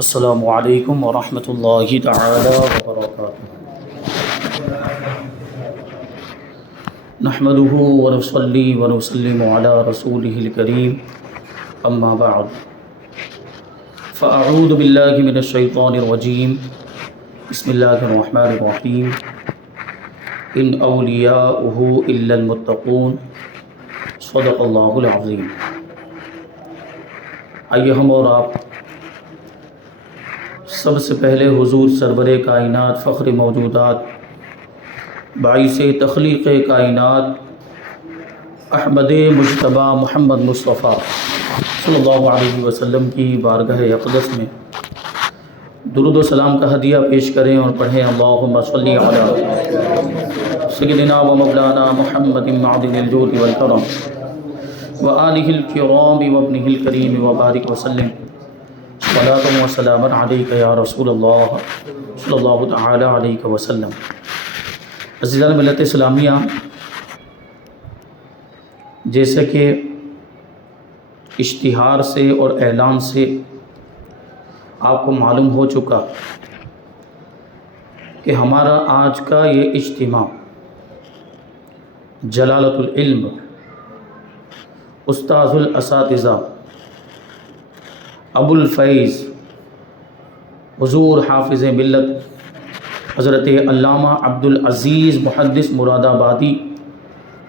السلام علیکم ورحمۃ اللہ تعالی وبرکاتہ۔ نحمده ونصلی ونسلم علی رسولہ الکریم، اما بعد فاعوذ باللہ من الشیطان الرجیم، بسم اللہ الرحمن الرحیم۔ ان اولیاؤہ الا المتقون، صدق اللہ العظیم۔ آئیے ہم اور آپ سب سے پہلے حضور سرور کائنات، فخر موجودات، باعث تخلیق کائنات، احمد مجتبی محمد مصطفیٰ صلی اللہ علیہ وسلم کی بارگاہ اقدس میں درود و سلام کا ہدیہ پیش کریں اور پڑھیں اللہم صلی علی سیدنا و مولانا محمد معدن الجود والکرم وآلہ الکرام وابنہ الکریم وبارک وسلم صلاۃ و سلام علیک یا رسول اللہ صلی اللہ تعالی علیہ وسلم۔ عزیزان ملت اسلامیہ، جیسے کہ اشتہار سے اور اعلان سے آپ کو معلوم ہو چکا کہ ہمارا آج کا یہ اجتماع جلالۃ العلم استاذ الاساتذہ ابو الفیض حضور حافظ ملت حضرت علامہ عبدالعزیز محدث مراد آبادی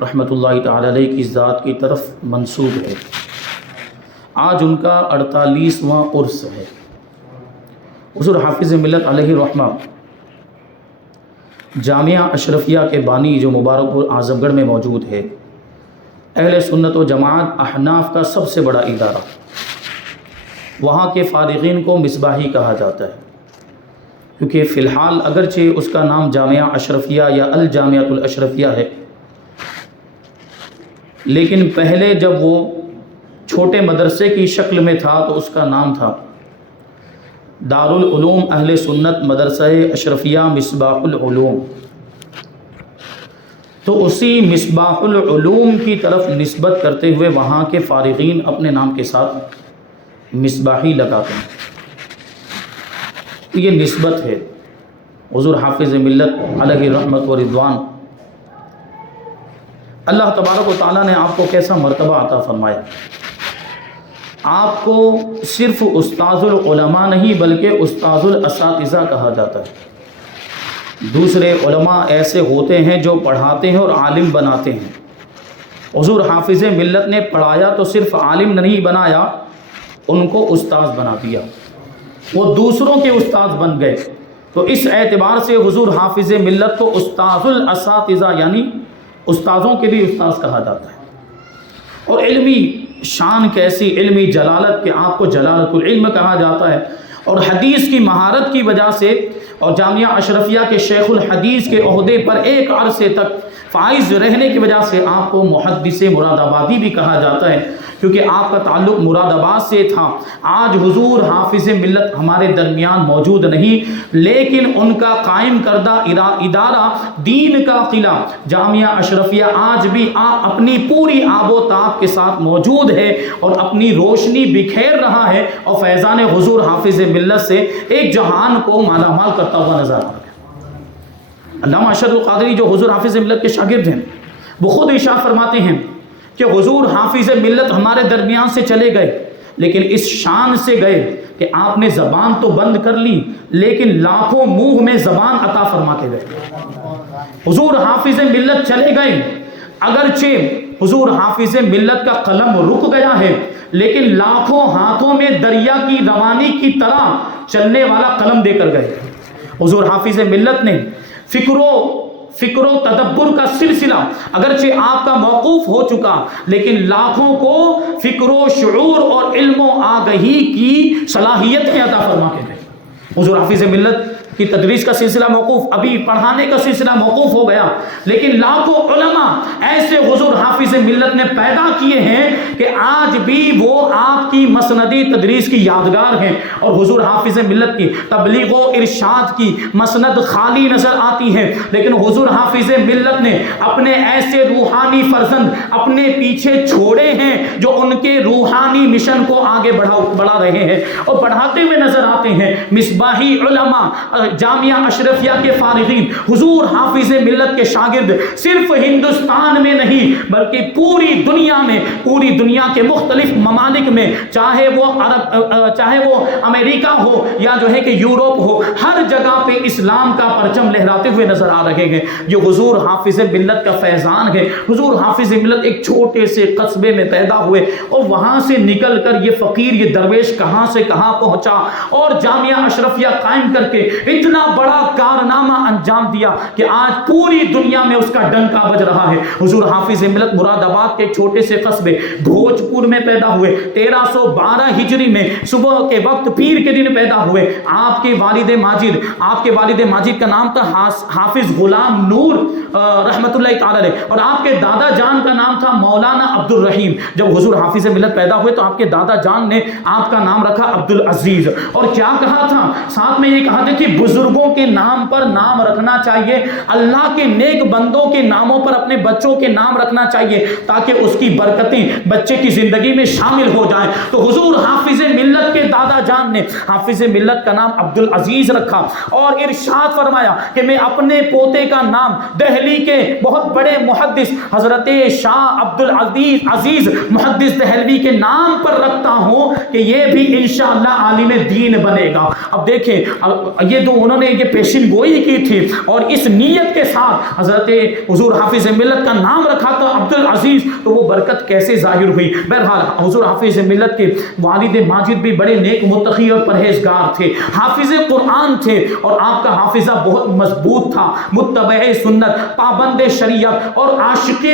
رحمۃ اللہ تعالی علیہ کی ذات کی طرف منسوب ہے۔ آج ان کا 48واں عرس ہے۔ حضور حافظ ملت علیہ رحمہ جامعہ اشرفیہ کے بانی جو مبارک پور اعظم گڑھ میں موجود ہے، اہل سنت و جماعت احناف کا سب سے بڑا ادارہ، وہاں کے فارغین کو مصباحی کہا جاتا ہے، کیونکہ فی الحال اگرچہ اس کا نام جامعہ اشرفیہ یا الجامعۃ الاشرفیہ ہے، لیکن پہلے جب وہ چھوٹے مدرسے کی شکل میں تھا تو اس کا نام تھا دارالعلوم اہل سنت مدرسہ اشرفیہ مصباح العلوم۔ تو اسی مصباح العلوم کی طرف نسبت کرتے ہوئے وہاں کے فارغین اپنے نام کے ساتھ مصباحی لگاتے ہیں۔ یہ نسبت ہے۔ حضور حافظ ملت علیہ رحمت و رضوان، اللہ تبارک و تعالیٰ نے آپ کو کیسا مرتبہ عطا فرمایا۔ آپ کو صرف استاذ العلماء نہیں بلکہ استاذ الاساتذہ کہا جاتا ہے۔ دوسرے علماء ایسے ہوتے ہیں جو پڑھاتے ہیں اور عالم بناتے ہیں۔ حضور حافظ ملت نے پڑھایا تو صرف عالم نہیں بنایا، ان کو استاذ بنا دیا، وہ دوسروں کے استاذ بن گئے۔ تو اس اعتبار سے حضور حافظ ملت کو استاذ الاساتذہ یعنی استاذوں کے بھی استاذ کہا جاتا ہے۔ اور علمی شان کیسی، علمی جلالت کہ آپ کو جلالت العلم کہا جاتا ہے، اور حدیث کی مہارت کی وجہ سے اور جامعہ اشرفیہ کے شیخ الحدیث کے عہدے پر ایک عرصے تک فائز رہنے کی وجہ سے آپ کو محدث مراد آبادی بھی کہا جاتا ہے، کیونکہ آپ کا تعلق مراد آباد سے تھا۔ آج حضور حافظ ملت ہمارے درمیان موجود نہیں، لیکن ان کا قائم کردہ ادارہ دین کا قلعہ جامعہ اشرفیہ آج بھی اپنی پوری آب و تاب کے ساتھ موجود ہے اور اپنی روشنی بکھیر رہا ہے، اور فیضان حضور حافظ ملت سے ایک جہان کو مالا مال کرتا ہوا نظر آ رہا ہے۔ علامہ ارشد القادری جو حضور حافظ ملت کے شاگرد ہیں، وہ خود ارشاد فرماتے ہیں کہ حضور حافظ ملت ہمارے درمیان سے چلے گئے، لیکن اس شان سے گئے کہ آپ نے زبان تو بند کر لی لیکن لاکھوں منہ میں زبان عطا فرما کے گئے۔ حضور حافظ ملت چلے گئے، اگرچہ حضور حافظ ملت کا قلم رک گیا ہے، لیکن لاکھوں ہاتھوں میں دریا کی روانی کی طرح چلنے والا قلم دے کر گئے۔ حضور حافظ ملت نے فکر و تدبر کا سلسلہ اگرچہ آپ کا موقوف ہو چکا، لیکن لاکھوں کو فکر و شعور اور علم و آگہی کی صلاحیت عطا فرما کے گئے۔ حضور حافظ ملت کہ تدریس کا سلسلہ موقوف، ابھی پڑھانے کا سلسلہ موقوف ہو گیا، لیکن لاکھوں علماء ایسے حضور حافظ ملت نے پیدا کیے ہیں کہ آج بھی وہ آپ کی مسندی تدریس کی یادگار ہیں۔ اور حضور حافظ ملت کی تبلیغ و ارشاد کی مسند خالی نظر آتی ہے، لیکن حضور حافظ ملت نے اپنے ایسے روحانی فرزند اپنے پیچھے چھوڑے ہیں جو ان کے روحانی مشن کو آگے بڑھا رہے ہیں اور بڑھاتے ہوئے نظر آتے ہیں۔ مصباحی علماء جامعہ اشرفیہ کے فارغین حضور حافظ ملت کے شاگرد صرف ہندوستان میں نہیں بلکہ پوری دنیا کے مختلف ممالک میں، چاہے وہ امریکہ ہو یا جو ہے کہ یوروپ ہو، ہر جگہ پہ اسلام کا پرچم لہراتے ہوئے نظر آ رہے ہیں۔ یہ حضور حافظ ملت کا فیضان ہے۔ حضور حافظ ملت ایک چھوٹے سے قصبے میں پیدا ہوئے اور وہاں سے نکل کر یہ فقیر، یہ درویش کہاں سے کہاں پہنچا اور جامعہ اشرفیہ قائم کر کے اتنا بڑا کارنامہ انجام دیا کہ آج پوری دنیا میں اس کا ڈنکا بج رہا ہے۔ حضور حافظ ملت مراد آباد کے چھوٹے سے قصبے بھوجپور میں پیدا ہوئے، 1312 ہجری میں صبح کے وقت پیر کے دن پیدا ہوئے۔ آپ کے والد ماجد کا نام تھا حافظ غلام نور رحمت اللہ تعالی علیہ، اور آپ کے دادا جان کا نام تھا مولانا عبد الرحیم۔ جب حضور حافظ ملت پیدا ہوئے تو آپ کے دادا جان نے آپ کا نام رکھا عبد العزیز، اور کیا کہا تھا؟ ساتھ میں یہ کہا تھا کہ بزرگوں کے نام پر نام رکھنا چاہیے، اللہ کے نیک بندوں کے ناموں پر اپنے بچوں کے نام رکھنا چاہیے تاکہ اس کی برکتیں بچے کی زندگی میں شامل ہو جائیں۔ تو حضور حافظ ملت کے دادا جان نے حافظ ملت کا نام عبد العزیز رکھا اور ارشاد فرمایا کہ میں اپنے پوتے کا نام دہلی کے بہت بڑے محدث حضرت شاہ عبد العزیز محدث دہلوی کے نام پر رکھتا ہوں کہ یہ بھی انشاءاللہ عالم دین بنے گا۔ اب دیکھیں یہ تو انہوں نے یہ پیشن گوئی کی تھی اور اس نیت کے ساتھ حضرت حضور حافظ ملت کا نام رکھا تھا عبد العزیز، تو وہ برکت کیسے ظاہر ہوئی؟ بہرحال حضور حافظ ملت کے والد ماجد بھی بڑے نیک متقی اور پرہیزگار تھے، حافظ قرآن تھے، اور آپ کا حافظہ بہت مضبوط تھا، متبع سنت، پابند شریعت اور عاشق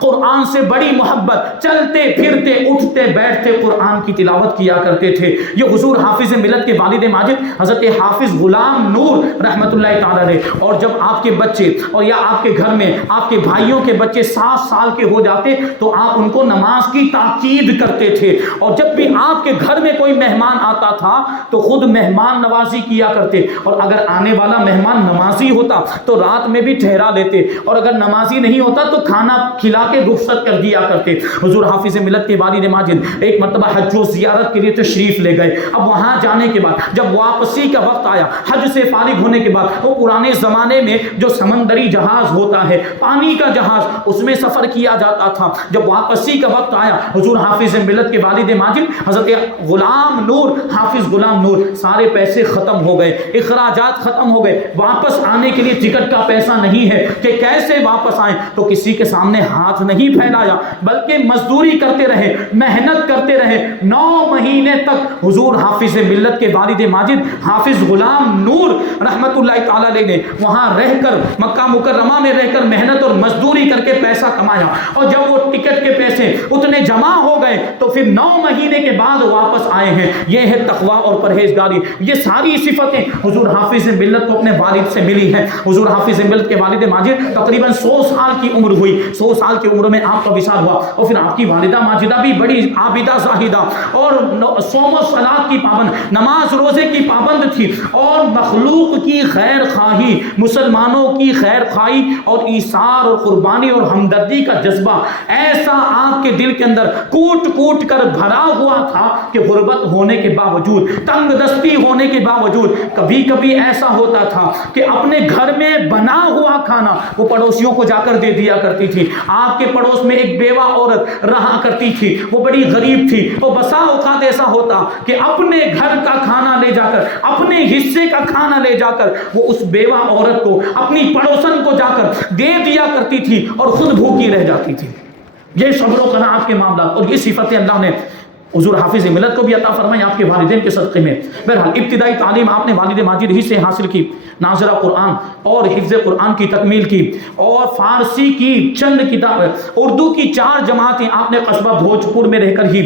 قرآن سے بڑی محبت، چلتے پھرتے اٹھتے بیٹھتے قرآن کی تلاوت کیا کرتے تھے۔ یہ حضور حافظ ملت کے والد ماجد حضرت حافظ غلام نور رحمت اللہ تعالی علیہ، اور جب آپ کے بچے اور یا آپ کے گھر میں آپ کے بھائیوں کے بچے 7 سال کے ہو جاتے تو آپ ان کو نماز کی تاکید کرتے تھے، اور جب بھی آپ کے گھر میں کوئی مہمان آتا تھا تو خود مہمان نوازی کیا کرتے، اور اگر آنے والا مہمان نمازی ہوتا تو رات میں بھی ٹھہرا لیتے، اور اگر نمازی نہیں ہوتا تو کھانا کھلا کے رخصت کر دیا کرتے۔ حضور حافظ ملت کے والد ماجد ایک مرتبہ حج و زیارت کے لیے تشریف لے گئے۔ اب وہاں جانے کے بعد جب واپسی کا وقت آیا، حج سے فارغ ہونے کے بعد، وہ پرانے زمانے میں جو سمندری جہاز ہوتا ہے، پانی کا جہاز، اس میں سفر کیا جاتا تھا۔ جب واپسی کا وقت آیا، حضور حافظ ملت کے والد ماجد حضرت غلام نور حافظ غلام نور سارے پیسے ختم ہو گئے، اخراجات ختم ہو گئے، واپس آنے کے لیے ٹکٹ کا پیسہ نہیں ہے کہ کیسے واپس آئیں، تو کسی کے سامنے ہاتھ نہیں پھیلایا بلکہ مزدوری کرتے رہے، محنت کرتے رہے۔ 9 مہینے تک حضور حافظ ملت کے والد ماجد حافظ غلام نور رحمت اللہ تعالی علیہ نے وہاں رہ کر مکہ مکرمہ میں رہ کر محنت اور مزدوری کر کے پیسہ کمایا، اور جب وہ ٹکٹ کے پیسے اتنے جمع ہو گئے تو پھر 9 مہینے کے بعد واپس آئے ہیں۔ یہ ہے تقوی اور پرہیزگاری۔ یہ ساری صفتیں حضور حافظ ملت کو اپنے والد سے ملی ہیں۔ حضور حافظ ملت کے والد ماجد تقریباً 100 سال کی عمر ہوئی، 100 سال کی عمر میں آپ کا وصال ہوا، اور پھر آپ کی والدہ ماجدہ بھی بڑی عابدہ زاہدہ اور صوم و صلاۃ کی پابند، نماز روزے کی پابند تھی، اور مخلوق کی خیر خواہی، مسلمانوں کی خیر خواہی اور ایثار اور قربانی اور ہمدردی کا جذبہ ایسا آپ کے دل کے اندر کوٹ کوٹ کر بھرا ہوا تھا کہ غربت ہونے کے باوجود، تنگ دستی ہونے کے باوجود، کبھی کبھی ایسا ہوتا تھا کہ اپنے گھر میں بنا ہوا کھانا وہ پڑوسیوں کو جا کر دے دیا کرتی تھی۔ آپ کے پڑوس میں ایک بیوہ عورت رہا کرتی تھی، وہ بڑی غریب تھی، تو بسا اوقات ایسا ہوتا کہ اپنے گھر کا کھانا لے جا کر، اپنے حصے کا کھانا لے جا کر وہ اس بیوہ عورت کو، اپنی پڑوسن کو جا کر دے دیا کرتی تھی اور خود بھوکی رہ جاتی تھی۔ یہ صبر و قناعت کے معاملات اور یہ صفتیں اللہ نے حضور حافظ ملت کو بھی عطا فرمائیں آپ کے والدین کے صدقے میں۔ بہرحال ابتدائی تعلیم آپ نے والد ماجد ہی سے حاصل کی، ناظرہ قرآن اور حفظ قرآن کی تکمیل کی، اور فارسی کی چند کتابیں، اردو کی 4 جماعتیں آپ نے قصبہ بھوجپور میں رہ کر ہی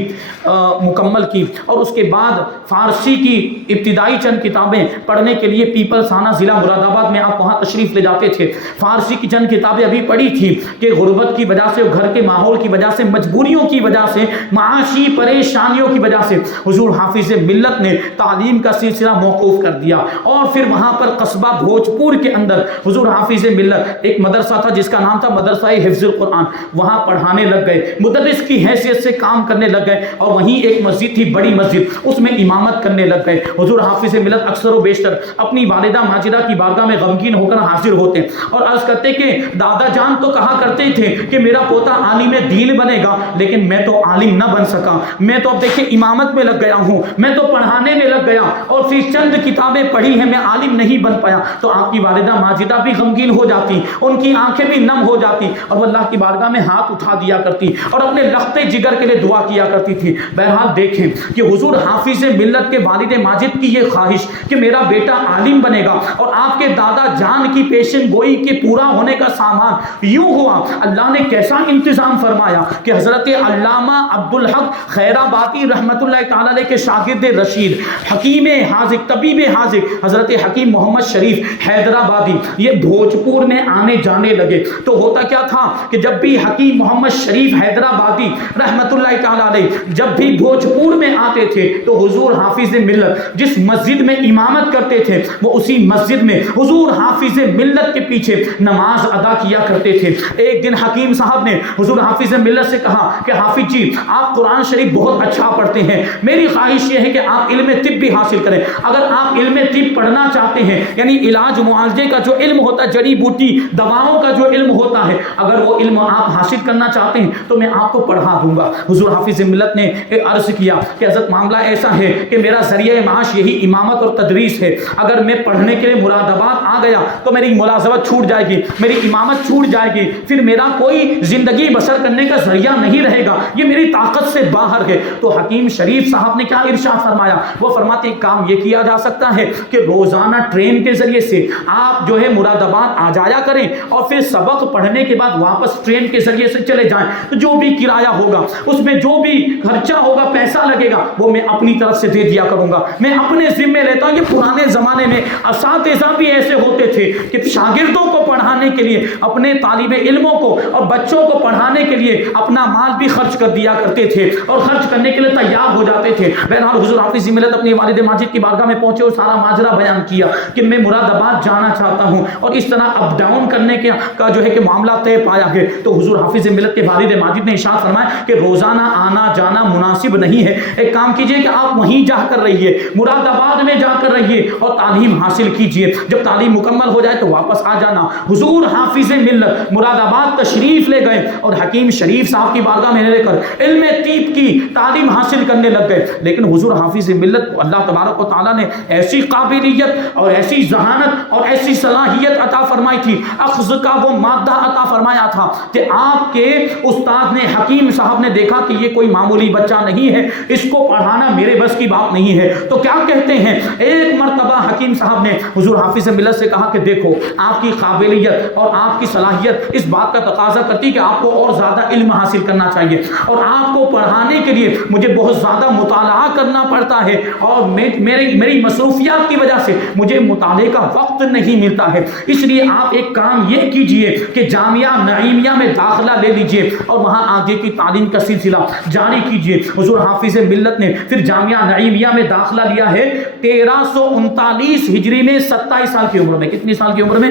مکمل کی، اور اس کے بعد فارسی کی ابتدائی چند کتابیں پڑھنے کے لیے پیپل ثانہ ضلع مراد آباد میں آپ وہاں تشریف لے جاتے تھے۔ فارسی کی چند کتابیں ابھی پڑھی تھی کہ غربت کی وجہ سے، گھر کے ماحول کی وجہ سے، مجبوریوں کی وجہ سے، معاشی پریشانیوں کی وجہ سے حضور حافظ ملت نے تعلیم کا سلسلہ موقوف کر دیا، اور پھر وہاں پر قصبہ بھوجپور کے اندر حضور حافظ ملت ایک مدرسہ تھا جس کا نام تھا مدرسہ حفظ القرآن، وہاں پڑھانے لگ گئے، مدرس کی حیثیت سے کام کرنے لگ گئے، اور وہیں ایک مسجد تھی بڑی مسجد، اس میں امامت کرنے لگ گئے۔ حضور حافظ ملت اکثر و بیشتر اپنی والدہ ماجدہ کی بارگاہ میں غمگین ہو کر حاضر ہوتے اور عرض کرتے کہ دادا جان تو کہا کرتے تھے کہ میرا پوتا عالم دین بنے گا، لیکن میں تو عالم نہ بن سکا، میں تو اب دیکھیں امامت میں لگ گیا ہوں، میں تو پڑھانے میں لگ گیا، اور پھر چند کتابیں پڑھی ہیں، میں عالم نہیں بن پایا۔ تو آپ کی والدہ ماجدہ بھی غمگین ہو جاتی، ان کی آنکھیں بھی نم ہو جاتی، اور وہ اللہ کی بارگاہ میں ہاتھ اٹھا دیا کرتی اور اپنے لخت جگر کے لیے دعا کیا کرتی تھی۔ بہرحال دیکھیں کہ حضور حافظ ملت کے والد ماجد کی یہ خواہش کہ میرا بیٹا عالم بنے گا، اور آپ کے دادا جان کی پیشن گوئی کے پورا ہونے کا سامان یوں ہوا۔ اللہ نے کیسا انتظام فرمایا کہ حضرت علامہ عبدالحق خیرآبادی رحمت اللہ تعالی علیہ کے شاگرد رشید، حکیم حاذق، طبیب حاذق حضرت حکیم محمد شریف حیدرآبادی یہ بھوجپور میں آنے جانے لگے۔ تو ہوتا کیا تھا کہ جب بھی حکیم محمد شریف حیدرآبادی رحمت اللہ تعالی علیہ جب بھی بھوجپور میں آتے تھے تو حضور حافظ ملت جس مسجد میں امامت کرتے تھے وہ اسی مسجد میں حضور حافظ ملت کے پیچھے نماز ادا کیا کرتے تھے۔ ایک دن حکیم صاحب نے حضور حافظ ملت سے کہا کہ حافظ جی آپ قرآن شریف بہت اچھا پڑھتے ہیں، میری خواہش یہ ہے کہ آپ علم طب بھی حاصل کریں۔ اگر آپ علم طب پڑھنا چاہتے ہیں، یعنی علاج معالجے کا جو علم ہوتا ہے، جڑی بوٹی دواؤں کا جو علم ہوتا ہے، اگر وہ علم آپ حاصل کرنا چاہتے ہیں تو میں آپ کو پڑھا دوں گا۔ حضور حافظ ملت نے عرض کیا کہ حضرت معاملہ ایسا ہے کہ میرا ذریعہ معاش یہی امامت اور تدریس ہے، اگر میں پڑھنے کے لیے مراد آباد آ گیا تو میری ملازمت چھوٹ جائے گی، میری امامت چھوٹ جائے گی، پھر میرا کوئی زندگی بسر کرنے کا ذریعہ نہیں رہے گا، یہ میری طاقت سے باہر ہے۔ تو حکیم شریف صاحب نے کیا ارشاد فرمایا؟ وہ فرماتے ہیں کام یہ کیا جا سکتا ہے کہ روزانہ ٹرین کے ذریعے سے آپ جو ہے مراد آباد آ جایا کریں، اور پھر سبق پڑھنے کے بعد واپس ٹرین کے ذریعے سے چلے جائیں، تو جو بھی کرایہ ہوگا اس میں جو بھی خرچہ ہوگا، پیسہ لگے گا، وہ میں اپنی طرف سے دے دیا کروں گا، میں اپنے ذمہ لیتا ہوں۔ یہ پرانے زمانے میں اساتذہ بھی ایسے ہوتے تھے کہ شاگردوں کو پڑھانے کے لیے، اپنے طالب علموں کو اور بچوں کو پڑھانے کے لیے اپنا مال بھی خرچ کر دیا کرتے تھے اور خرچ کرنے کے لیے تیار ہو جاتے تھے۔ بہرحال حضور حافظ ملت اپنی والد ماجد کی بارگاہ میں پہنچے اور سارا ماجرا بیان کیا کہ میں مراد آباد جانا چاہتا ہوں، اور اس طرح اپ ڈاؤن کرنے کا جو ہے کہ معاملہ طے پایا ہے۔ تو حضور حافظ ملت کے والد ماجد نے ارشاد فرمایا کہ روزانہ آنا جانا مناسب نہیں ہے، ایک کام کیجئے کہ آپ وہیں جا کر رہیے، مراد آباد میں جا کر رہیے اور تعلیم حاصل کیجئے، جب تعلیم مکمل ہو جائے تو واپس آ جانا۔ حضور حافظ ملت مراد آباد تشریف لے گئے اور حکیم شریف صاحب کی بارگاہ میں لے کر علم طب کی تعلیم حاصل کرنے لگ گئے۔ لیکن حضور حافظ ملت کو اللہ تبارک و تعالیٰ نے ایسی قابلیت اور ایسی ذہانت اور ایسی صلاحیت عطا فرمائی تھی، اخذ کا وہ مادہ عطا فرمایا تھا کہ آپ کے استاد نے، حکیم صاحب نے دیکھا کہ یہ کوئی معمولی بچہ نہیں ہے، اس کو پڑھانا میرے بس کی بات نہیں ہے۔ تو کیا کہتے ہیں، ایک مرتبہ حکیم صاحب نے حضور حافظ ملت سے کہا کہ دیکھو آپ کی قابلیت اور آپ کی صلاحیت اس بات کا تقاضا کرتی کہ آپ کو اور زیادہ علم حاصل کرنا چاہیے، اور آپ کو پڑھانے کے لیے مجھے بہت زیادہ مطالعہ کرنا پڑتا ہے، اور میری مصروفیات کی وجہ سے مجھے مطالعے کا وقت نہیں ملتا ہے، اس لیے آپ ایک کام یہ کیجئے کہ جامعہ نعیمیہ میں داخلہ لے لیجئے اور وہاں آگے کی تعلیم کا سلسلہ جاری کیجئے۔ حضور حافظ ملت نے پھر جامعہ نعیمیہ میں داخلہ لیا ہے 1339 ہجری میں، 27 سال کی عمر میں۔ کتنی سال کی عمر میں؟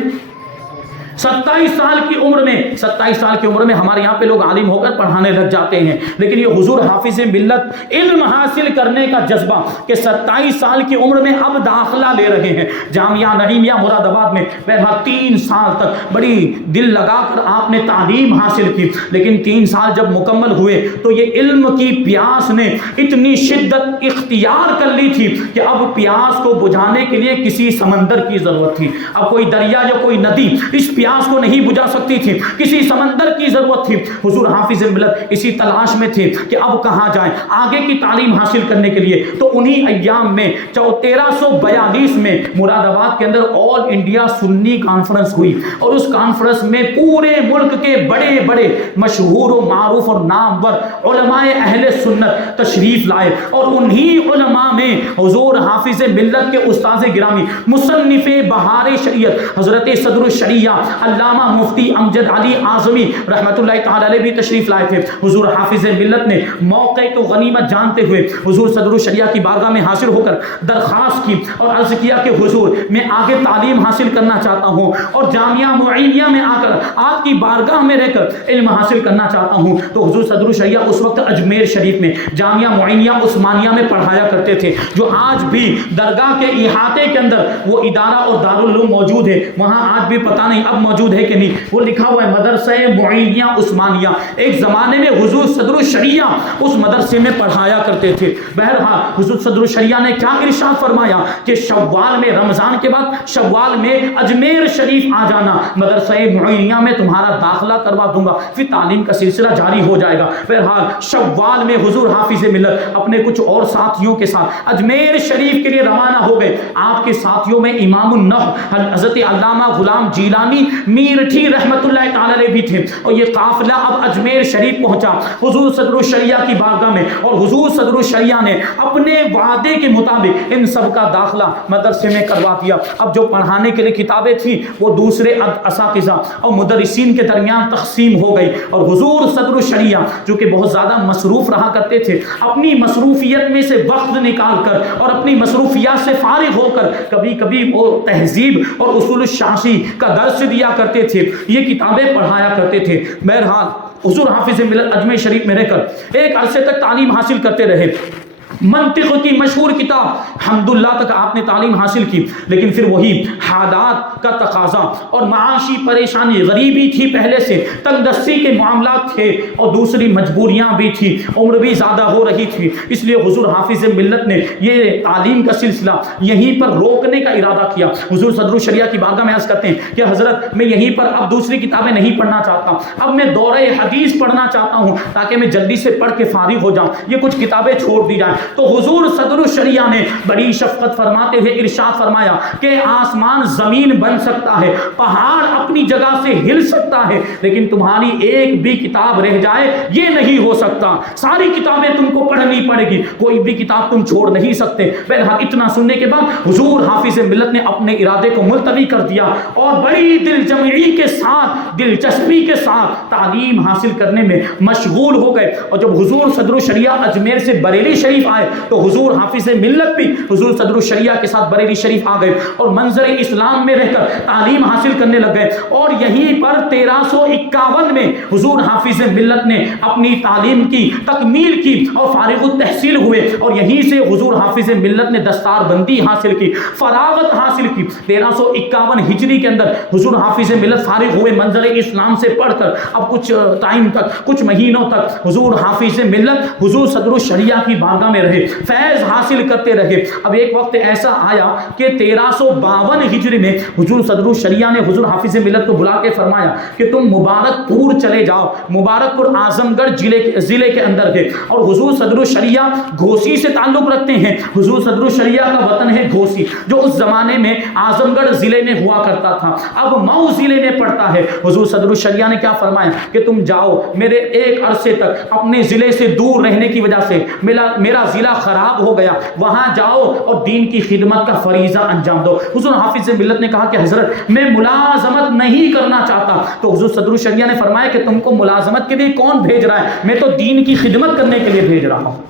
27 سال کی عمر میں۔ 27 سال کی عمر میں ہمارے یہاں پہ لوگ عالم ہو کر پڑھانے لگ جاتے ہیں، لیکن یہ حضور حافظ ملت علم حاصل کرنے کا جذبہ کہ 27 سال کی عمر میں اب داخلہ لے رہے ہیں جامعہ نعیمیہ مراد آباد میں۔ بہرحال 3 سال تک بڑی دل لگا کر آپ نے تعلیم حاصل کی، لیکن 3 سال جب مکمل ہوئے تو یہ علم کی پیاس نے اتنی شدت اختیار کر لی تھی کہ اب پیاس کو بجھانے کے لیے کسی سمندر کی ضرورت تھی، اب کوئی دریا یا کوئی ندی اس پیاس کو نہیں بجھا سکتی تھی، کسی سمندر کی ضرورت تھی، حضور حافظ ملت اسی تلاش میں تھے کہ اب کہاں جائیں آگے کی تعلیم حاصل کرنے کے لیے۔ تو انہی ایام میں 1342 میں مراد آباد کے اندر آل انڈیا سنی کانفرنس ہوئی، اور اس کانفرنس میں پورے ملک کے بڑے بڑے مشہور و معروف اور نامور علماء اہل سنت تشریف لائے، اور انہی علماء میں حضور حافظ ملت کے استاذ گرامی مصنف بہار شریعت حضرت صدر الشریعہ علامہ مفتی امجد علی اعظمی رحمۃ اللہ تعالی علیہ بھی تشریف لائے تھے۔ حضور حافظ ملت نے موقع کو غنیمت جانتے ہوئے حضور صدر الشریعہ کی بارگاہ میں حاضر ہو کر درخواست کی اور عرض کیا کہ حضور میں آگے تعلیم حاصل کرنا چاہتا ہوں اور جامعہ معینیہ میں آ کر آپ کی بارگاہ میں رہ کر علم حاصل کرنا چاہتا ہوں۔ تو حضور صدر الشریعہ اس وقت اجمیر شریف میں جامعہ معینیہ عثمانیہ میں پڑھایا کرتے تھے، جو آج بھی درگاہ کے احاطے کے اندر وہ ادارہ اور دارالعلوم موجود ہے، وہاں آج بھی پتہ نہیں اب موجود ہے کہ نہیں، وہ لکھا ہوا ہے مدرسہ معینیہ عثمانیہ۔ ایک زمانے میں حضور صدر الشریعہ اس مدرسے میں پڑھایا کرتے تھے۔ بہرحال حضور صدر الشریعہ نے کیا ارشاد فرمایا کہ شوال میں، رمضان کے بعد شوال میں اجمیر شریف آ جانا، مدرسہ معینیہ میں تمہارا داخلہ کروا دوں گا، پھر تعلیم کا سلسلہ جاری ہو جائے گا۔ بہرحال شوال میں حضور حافظ ملت اپنے کچھ اور ساتھیوں کے ساتھ اجمیر شریف کے لیے روانہ ہو گئے۔ آپ کے ساتھیوں میں امام النحو حضرت علامہ غلام جیلانی میرٹھی رحمت اللہ تعالی علیہ بھی تھے، اور یہ قافلہ اب اجمیر شریف پہنچا حضور صدر الشریعہ کی بارگاہ میں، اور حضور صدر الشریعہ نے اپنے وعدے کے مطابق ان سب کا داخلہ مدرسے میں کروا دیا۔ اب جو پڑھانے کے لیے کتابیں تھیں وہ دوسرے اساتذہ اور مدرسین کے درمیان تقسیم ہو گئی، اور حضور صدر الشریعہ جو کہ بہت زیادہ مصروف رہا کرتے تھے، اپنی مصروفیت میں سے وقت نکال کر اور اپنی مصروفیات سے فارغ ہو کر کبھی کبھی وہ تہذیب اور اصول الشاشی کا درس دیا کرتے تھے، یہ کتابیں پڑھایا کرتے تھے۔ بہرحال حضور حافظ ملت اجمیر شریف میں رہ کر ایک عرصے تک تعلیم حاصل کرتے رہے۔ منطق کی مشہور کتاب حمداللہ تک آپ نے تعلیم حاصل کی، لیکن پھر وہی حالات کا تقاضا اور معاشی پریشانی، غریبی تھی پہلے سے، تنگ دستی کے معاملات تھے، اور دوسری مجبوریاں بھی تھی، عمر بھی زیادہ ہو رہی تھی، اس لیے حضور حافظ ملت نے یہ تعلیم کا سلسلہ یہیں پر روکنے کا ارادہ کیا۔ حضور صدر الشریعہ کی بارگاہ میں عرض کرتے ہیں کہ حضرت میں یہیں پر اب دوسری کتابیں نہیں پڑھنا چاہتا، اب میں دورہ حدیث پڑھنا چاہتا ہوں تاکہ میں جلدی سے پڑھ کے فارغ ہو جاؤں، یہ کچھ کتابیں چھوڑ دی جائیں۔ تو حضور صدر الشریعہ نے بڑی شفقت فرماتے ہوئے ارشاد فرمایا کہ آسمان زمین بن سکتا ہے، پہاڑ اپنی جگہ سے ہل سکتا ہے، لیکن تمہاری ایک بھی کتاب رہ جائے یہ نہیں ہو سکتا، ساری کتابیں تم کو پڑھنی پڑے گی، کوئی بھی کتاب تم چھوڑ نہیں سکتے۔ بہرحال اتنا سننے کے بعد حضور حافظ ملت نے اپنے ارادے کو ملتوی کر دیا، اور بڑی دل جمعی کے ساتھ، دلچسپی کے ساتھ تعلیم حاصل کرنے میں مشغول ہو گئے۔ اور جب حضور صدر الشریعہ اجمیر سے بریلی شریف آئے تو حضور حافظ ملت بھی حضور صدر الشریعہ کے ساتھ بریلی شریف آ گئے، اور منظر اسلام میں رہ کر تعلیم حاصل کرنے لگ گئے، اور یہیں پر 1351 میں حضور حافظ ملت نے اپنی تعلیم کی تکمیل کی اور فارغ التحصیل ہوئے، اور یہیں سے حضور حافظ ملت نے دستار بندی حاصل کی، فراغت حاصل کی۔ 1351 ہجری کے اندر حضور حافظ ملت فارغ ہوئے منظر اسلام سے پڑھ کر۔ اب کچھ ٹائم تک، کچھ مہینوں تک حضور حافظ ملت حضور صدر الشریعہ کی بارگاہ میں رہے، فیض حاصل کرتے رہے۔ اب ایک وقت ایسا آیا کہ 1352 ہجری میں حضور صدر الشریعہ نے حضور حافظ ملت کو بلا کے فرمایا کہ تم مبارک پور چلے جاؤ۔ مبارک پور اعظم گڑھ ضلع کے اندر ہے، اور حضور صدر الشریعہ گھوسی سے تعلق رکھتے ہیں۔ حضور صدر الشریعہ کا وطن ہے گھوسی، جو اس زمانے میں اعظم گڑھ ضلع میں ہوا کرتا تھا، اب مئو ضلع میں پڑتا ہے۔ حضور صدر الشریعہ نے کیا فرمایا کہ تم جاؤ، میرے ایک عرصے تک اپنے ضلع سے دور رہنے کی وجہ سے میرا ضلع خراب ہو گیا، وہاں جاؤ اور دین کی خدمت کا فریضہ انجام دو۔ حضور حافظ ملت نے کہا کہ حضرت میں ملازمت نہیں کرنا چاہتا۔ تو حضور صدر الشریعہ نے فرمایا کہ تم کو ملازمت کے لیے کون بھیج رہا ہے، میں تو دین کی خدمت کرنے کے لیے بھیج رہا ہوں۔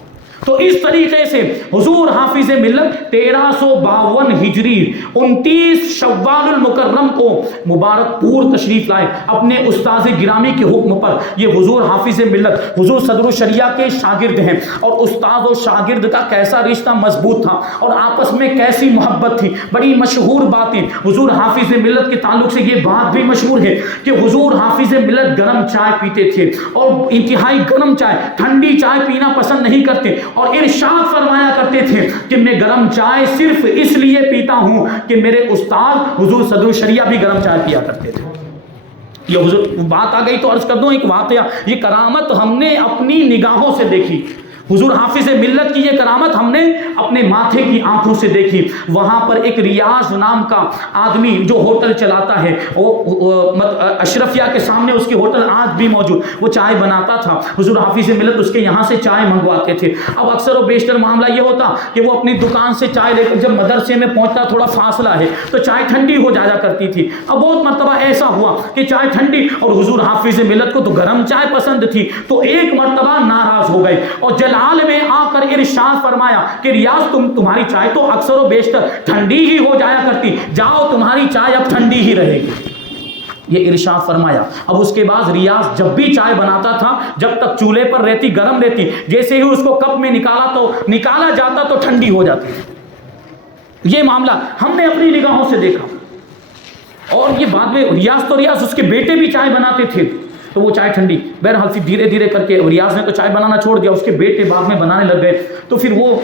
تو اس طریقے سے حضور حافظ ملت 1352 ہجری 29 شوال المکرم کو مبارک پور تشریف لائے اپنے استاذ گرامی کے حکم پر۔ یہ حضور حافظ ملت حضور صدر الشریعہ کے شاگرد ہیں، اور استاد و شاگرد کا کیسا رشتہ مضبوط تھا، اور آپس میں کیسی محبت تھی۔ بڑی مشہور باتیں حضور حافظ ملت کے تعلق سے یہ بات بھی مشہور ہے کہ حضور حافظ ملت گرم چائے پیتے تھے، اور انتہائی گرم چائے، ٹھنڈی چائے پینا پسند نہیں کرتے، اور ارشاد فرمایا کرتے تھے کہ میں گرم چائے صرف اس لیے پیتا ہوں کہ میرے استاد حضور صدر الشریعہ بھی گرم چائے پیا کرتے تھے۔ یہ حضور بات آ گئی تو عرض کر دوں ایک واقعہ، یہ کرامت ہم نے اپنی نگاہوں سے دیکھی، حضور حافظ ملت کی یہ کرامت ہم نے اپنے ماتھے کی آنکھوں سے دیکھی۔ وہاں پر ایک ریاض نام کا آدمی جو ہوٹل چلاتا ہے، اشرفیہ کے سامنے اس کی ہوٹل آج بھی موجود، وہ چائے بناتا تھا، حضور حافظ ملت اس کے یہاں سے چائے منگواتے تھے۔ اب اکثر و بیشتر معاملہ یہ ہوتا کہ وہ اپنی دکان سے چائے لے کر جب مدرسے میں پہنچتا، تھوڑا فاصلہ ہے تو چائے ٹھنڈی ہو جایا کرتی تھی۔ اب بہت مرتبہ ایسا ہوا کہ چائے ٹھنڈی، اور حضور حافظ ملت کو تو گرم چائے پسند تھی، تو ایک مرتبہ ناراض ہو گئے اور جلال میں آ کر ارشاد فرمایا کہ ریاض تمہاری چائے تو اکثر و بیشتر ٹھنڈی ہی ہو جایا کرتی، جاؤ تمہاری چائے اب ٹھنڈی ہی رہے گی، یہ ارشاد فرمایا۔ اب اس کے بعد ریاض جب بھی چائے بناتا تھا، جب تک چولہے پر رہتی، گرم رہتی، جیسے ہی اس کو کپ میں نکالا جاتا تو ٹھنڈی ہو جاتی۔ یہ معاملہ ہم نے اپنی نگاہوں سے دیکھا، اور یہ بعد میں ریاض اس کے بیٹے بھی چائے بناتے تھے تو وہ چائے ٹھنڈی، بہرحال پھر دھیرے دھیرے کر کے ریاض نے تو چائے بنانا چھوڑ دیا، اس کے بیٹے بعد میں بنانے لگ گئے، تو پھر وہ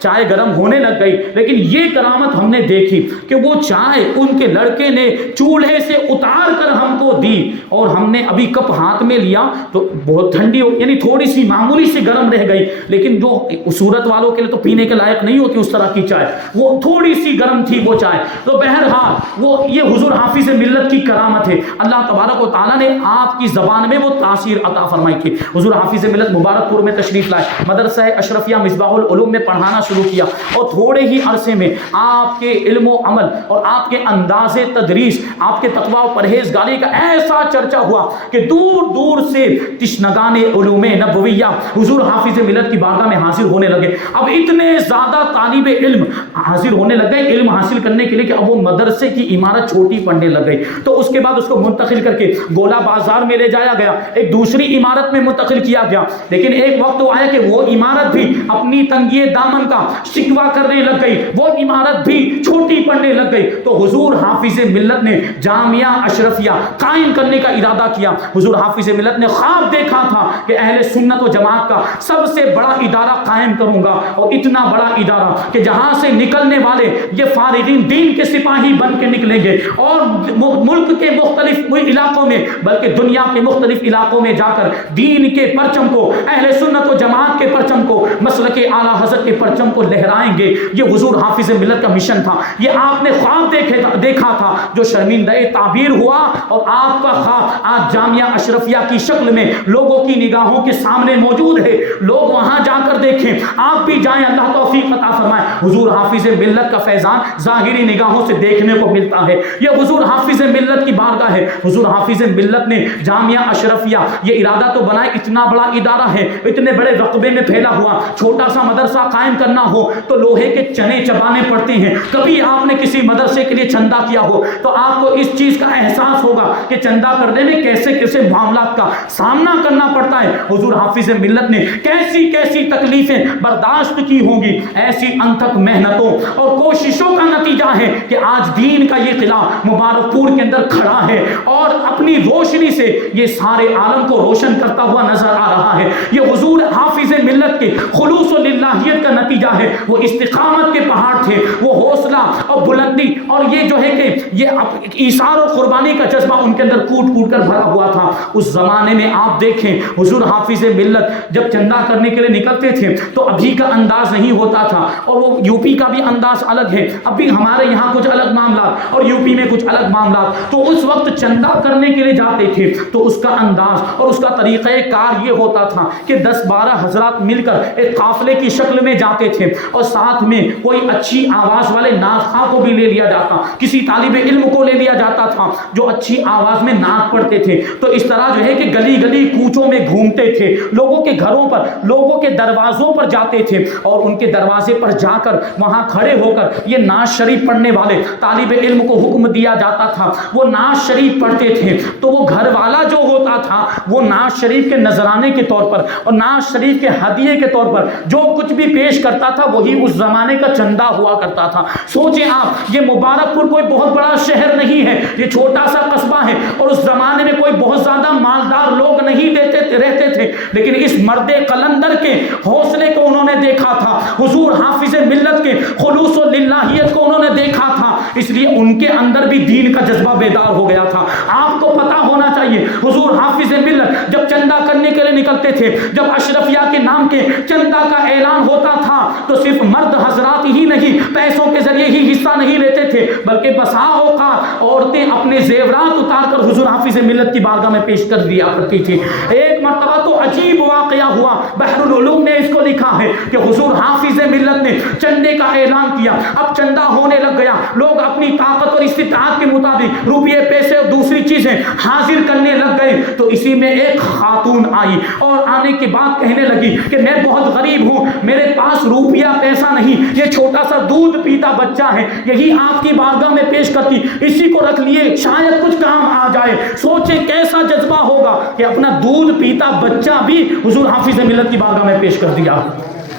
چائے گرم ہونے لگ گئی۔ لیکن یہ کرامت ہم نے دیکھی کہ وہ چائے ان کے لڑکے نے چولہے سے اتار کر ہم کو دی، اور ہم نے ابھی کپ ہاتھ میں لیا تو بہت ٹھنڈی ہو، یعنی تھوڑی سی معمولی سی گرم رہ گئی، لیکن جو صورت والوں کے لیے تو پینے کے لائق نہیں ہوتی اس طرح کی چائے، وہ تھوڑی سی گرم تھی وہ چائے۔ تو بہرحال وہ یہ حضور حافظ ملت کی کرامت ہے، اللہ تبارک و تعالیٰ نے آپ کی زبان میں وہ تاثیر عطا فرمائی تھی۔ حضور حافظ ملت مبارک پور میں تشریف لائے، مدرسہ اشرفیہ مصباح العلوم میں پڑھانا شروع کیا، اور تھوڑے ہی عرصے میں آپ کے علم و عمل اور آپ کے انداز تدریس، آپ کے تقویٰ و پرہیزگاری کا ایسا چرچا ہوا کہ دور دور سے تشنگان علوم نبویہ حضور حافظ ملت کی بارگاہ میں حاضر ہونے لگے۔ اب اتنے زیادہ طالب علم حاضر ہونے لگ گئے علم حاصل کرنے کے لیے کہ اب وہ مدرسے کی عمارت چھوٹی پڑنے لگ گئی، تو اس کے بعد اس کو منتقل کر کے گولا بازار میں لے جایا گیا، ایک دوسری عمارت میں منتقل کیا گیا۔ لیکن ایک وقت تو آیا کہ وہ عمارت بھی اپنی تنگی دامن کا شکوہ کرنے لگ گئی، وہ عمارت بھی چھوٹی پڑنے لگ گئی، تو حضور حافظ ملت نے جامعہ اشرفیہ قائم کرنے کا ارادہ کیا۔ حضور حافظ ملت نے خواب دیکھا تھا کہ اہل سنت و جماعت کا سب سے بڑا ادارہ قائم کروں گا، اور اتنا بڑا ادارہ کہ جہاں سے نکلنے والے یہ فارغین دین کے سپاہی بن کے نکلیں گے، اور ملک کے مختلف علاقوں میں بلکہ دنیا کے مختلف علاقوں میں جا کر دین کے پرچم کو، اہل سنت و جماعت کے پرچم کو، مسلک اعلیٰ حضرت کے پرچم کو لہرائیں گے۔ یہ حضور حافظ ملت کا مشن تھا، یہ آپ نے خواب دیکھا تھا جو شرمندہ تعبیر ہوا، اور آپ کا خواب آج جامعہ اشرفیہ کی شکل میں لوگوں کی نگاہوں کے سامنے موجود ہے۔ لوگ وہاں جا کر دیکھیں، آپ بھی جائیں، اللہ توفیق عطا فرمائے۔ حضور حافظ ملت کا فیضان ظاہری نگاہوں سے دیکھنے کو ملتا ہے، یہ حضور حافظ ملت کی بارگاہ ہے۔ حضور حافظ ملت نے جامعہ اشرفیہ یہ ارادہ تو بنائے، اتنا بڑا ادارہ ہے، اتنے بڑے رقبے میں پھیلا ہوا، چھوٹا سا مدرسہ قائم کرنا ہو تو لوہے کے چنے چبانے پڑتے ہیں۔ کبھی آپ نے کسی مدرسے کے لیے چندہ کیا ہو تو آپ کو اس چیز کا احساس ہوگا کہ چندہ کرنے میں کیسے کیسے معاملات کا سامنا کرنا پڑتا ہے۔ حضور حافظ ملت نے کیسی کیسی تکلیفیں برداشت کی ہوں گی، ایسی انتھک محنتوں اور کوششوں کا نتیجہ ہے کہ آج دین کا یہ قلعہ مبارک پور کے اندر کھڑا ہے، اور اپنی روشنی سے یہ سارے عالم کو روشن کرتا ہوا نظر آ رہا ہے۔ یہ حضور حافظ ملت کے خلوص و للہیت کا نتیجہ ہے، وہ استقامت کے پہاڑ تھے، وہ حوصلہ اور بلندی، اور یہ جو ہے کہ یہ ایثار اور قربانی کا جذبہ ان کے اندر کوٹ کوٹ کر بھرا ہوا تھا۔ اس زمانے میں آپ دیکھیں حضور حافظ ملت جب چندہ کرنے کے لیے نکلتے تھے تو ابھی کا انداز نہیں ہوتا تھا، اور وہ یوپی کا بھی انداز الگ ہے، ابھی ہمارے یہاں کچھ الگ معاملات اور یوپی میں کچھ الگ معاملات۔ تو اس وقت چندہ کرنے کے لیے جاتے تھے تو اس کا انداز اور اس کا طریقہ کار یہ ہوتا تھا کہ 10-12 حضرات مل کر ایک قافلے کی شکل میں جاتے تھے، اور ساتھ میں کوئی اچھی آواز والے نعت خواں کو بھی لے لیا جاتا، کسی طالب علم کو لے لیا جاتا تھا جو اچھی آواز میں نعت پڑھتے تھے۔ تو اس طرح جو ہے کہ گلی گلی کوچوں میں گھومتے تھے، لوگوں کے گھروں پر، لوگوں کے دروازوں پر جاتے تھے، اور ان کے دروازے پر جا کر وہاں کھڑے ہو کر یہ نعت شریف پڑھنے والے طالب علم کو حکم دیا جاتا تھا، وہ نعت شریف پڑھتے تھے، تو وہ گھر والا جو ہوتا تھا وہ نعت شریف کے نذرانے کے طور پر اور نعت شریف کے ہدیے کے طور پر جو کچھ بھی پیش کرتا تھا وہی اس زمانے کا چندہ ہوا کرتا تھا۔ سوچیں آپ، یہ مبارک پور کوئی بہت بڑا شہر نہیں ہے، یہ چھوٹا سا قصبہ ہے، اور اس زمانے میں کوئی بہت زیادہ مالدار لوگ نہیں رہتے تھے، لیکن اس مرد قلندر کے حوصلے کو انہوں نے دیکھا تھا، حضور حافظ ملت کے خلوص و للہیت کو انہوں نے دیکھا تھا، اس لیے ان کے اندر بھی دین کا جذبہ بیدار ہو گیا تھا۔ آپ کو پتا ہو چاہیے. حضور حافظ ملت جب چندہ کرنے کے لیے نکلتے تھے، جب اشرفیہ کے نام کے چندہ کا اعلان ہوتا تھا تو صرف مرد حضرات ہی نہیں پیسوں کے ذریعے ہی حصہ نہیں لیتے تھے، بلکہ بسا اوقات عورتیں اپنے زیورات اتار کر حضور حافظ ملت کی بارگاہ میں پیش کر دیا کرتی تھی. ایک مرتبہ تو عجیب واقعہ ہوا، بحر العلوم نے اس کو لکھا ہے کہ حضور حافظ ملت نے چندے کا اعلان کیا. اب چندہ ہونے لگ گیا، لوگ اپنی طاقت اور استطاعت کے مطابق روپیے پیسے اور دوسری چیزیں حاضر کرنے لگ گئے. تو اسی میں ایک خاتون آئی اور آنے کے بعد کہنے لگی کہ میں بہت غریب ہوں، میرے پاس روپیہ پیسہ نہیں، یہ چھوٹا سا دودھ پیتا بچہ ہے، یہی آپ کی بارگاہ میں پیش کرتی، اسی کو رکھ لیے شاید کچھ کام آ جائے. سوچیں کیسا جذبہ ہوگا کہ اپنا دودھ پیتا بچہ بھی حضور حافظ ملت کی بارگاہ میں پیش کر دیا.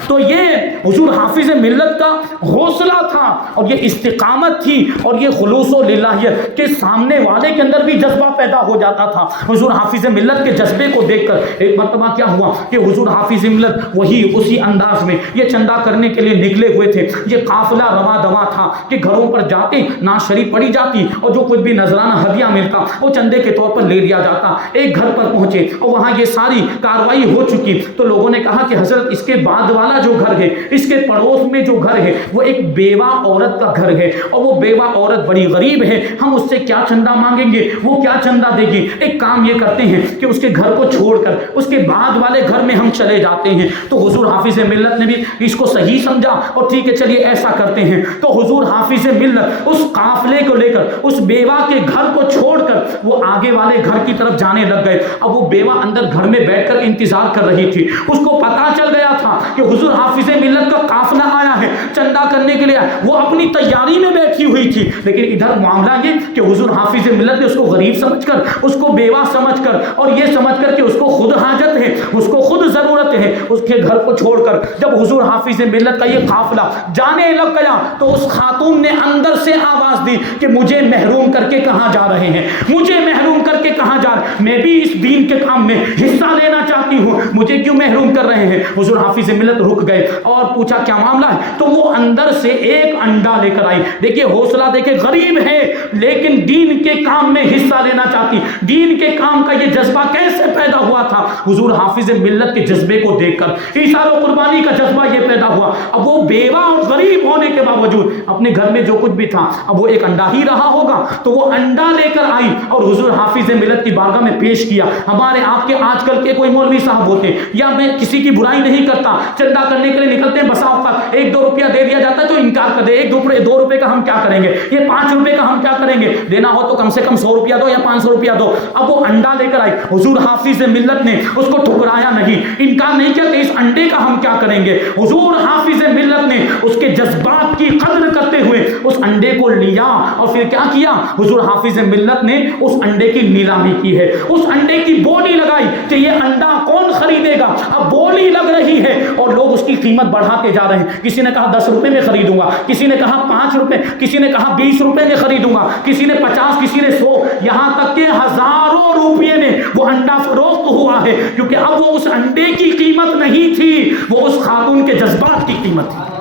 تو یہ حضور حافظ ملت کا حوصلہ تھا اور یہ استقامت تھی اور یہ خلوص و للہیت کہ سامنے والے کے اندر بھی جذبہ پیدا ہو جاتا تھا. حضور حافظ ملت کے جذبے کو دیکھ کر ایک مرتبہ کیا ہوا کہ حضور حافظ ملت وہی اسی انداز میں یہ چندہ کرنے کے لیے نکلے ہوئے تھے. یہ قافلہ رواں دواں تھا کہ گھروں پر جاتے نعت شریف پڑھی جاتی اور جو کچھ بھی نذرانہ ہدیہ ملتا وہ چندے کے طور پر لے لیا جاتا. ایک گھر پر پہنچے اور وہاں یہ ساری کاروائی ہو چکی تو لوگوں نے کہا کہ حضرت اس کے بعد والا جو گھر ہے، اس کے پڑوس میں جو گھر ہے وہ ایک بیوہ عورت کا گھر ہے اور وہ بیوہ عورت بڑی غریب ہے، ہم اس سے کیا چندہ مانگیں گے، وہ کیا چندہ دے گی. ایک کام یہ کرتے ہیں کہ اس کے گھر کو چھوڑ کر اس کے بعد والے گھر میں ہم چلے جاتے ہیں. تو حضور حافظ ملت نے بھی اس کو صحیح سمجھا اور ٹھیک ہے چلیے ایسا کرتے ہیں. تو حضور حافظ ملت اس قافلے کو لے کر اس بیوہ کے گھر کو چھوڑ کر وہ آگے والے گھر کی طرف جانے لگ گئے. اب وہ بیوہ اندر گھر میں بیٹھ کر انتظار کر رہی تھی. اس کو پتا چل گیا تھا کہ حضور حافظ ملت کا قافلہ آیا ہے، چندہ کرنے کے لیے. وہ اپنی تیاری میں بیٹھی ہوئی تھی، لیکن ادھر معاملہ یہ کہ حضور حافظ ملت نے اس کو غریب سمجھ کر، اس کو بیوہ سمجھ کر اور یہ سمجھ کر کہ اس کو خود حاجت ہے، اس کو خود ضرورت ہے، اس کے گھر کو چھوڑ کر جب حضور حافظ ملت کا یہ قافلہ جانے لگ گیا تو اس خاتون نے اندر سے آواز دی کہ مجھے محروم کر کے کہاں جا رہے ہیں، مجھے محروم کر کے کہاں جا رہے ہیں، میں بھی اس دین کے کام میں حصہ لینا چاہتی ہوں، مجھے کیوں محروم کر رہے ہیں. حضور حافظ ملت رک گئے اور پوچھا کیا معاملہ ہے. تو وہ اندر سے ایک انڈا لے کر آئی. دیکھیے حوصلہ دیکھے، غریب ہے لیکن دین کے کام میں حصہ لینا چاہتی. دین کے کام کا یہ جذبہ کیسے پیدا ہوا تھا؟ حضور حافظ ملت کے جذبے کو دیکھ کر ایثار و قربانی کا جذبہ یہ پیدا ہوا. اب وہ بیوہ اور غریب ہونے کے باوجود اپنے گھر میں جو کچھ بھی تھا اب وہ ایک انڈا ہی رہا ہوگا تو وہ انڈا لے کر آئی اور حضور حافظ ملت کی بارگاہ میں پیش کیا. ہمارے آپ کے آج کل کے کوئی مولوی صاحب ہوتے، یا میں کسی کی برائی نہیں کرتا، چندہ کرنے کے لیے نکلتے ہیں، بسا اوقات 1-2 روپیہ دے دیا جاتا ہے تو انکار کر دے. 1-2 روپے کا ہم کیا کریں گے، یہ 5 روپے کا ہم کیا کریں گے، دینا ہو تو کم سے کم 100 روپیہ دو یا 500 روپیہ دو. اب وہ انڈا لے کر آئی. حضور حافظ ملت نے اس کو ٹھکرایا نہیں، انکار نہیں کیا کہ اس انڈے کا ہم کیا کریں گے. حضور حافظ ملت نے اس کے جذبات کی قدر کرتے ہوئے اس انڈے کو لیا اور پھر کیا کیا، حضور حافظ ملت نے اس انڈے کی نیلامی کی ہے. اس انڈے کی بولی لگائی کہ یہ انڈا کون خریدے گا. اب بولی لگ رہی ہے اور لوگ اس کی قیمت بڑھاتے جا رہے ہیں. کسی نے کہا 10 روپے میں خریدوں گا، کسی نے کہا 5 روپے، کسی نے کہا 20 روپے میں خریدوں گا، کسی نے 50، کسی نے 100، یہاں تک کہ ہزاروں روپے میں وہ انڈا فروخت ہوا ہے. کیونکہ اب وہ اس انڈے کی قیمت نہیں تھی، وہ اس خاتون کے جذبات کی قیمت تھی.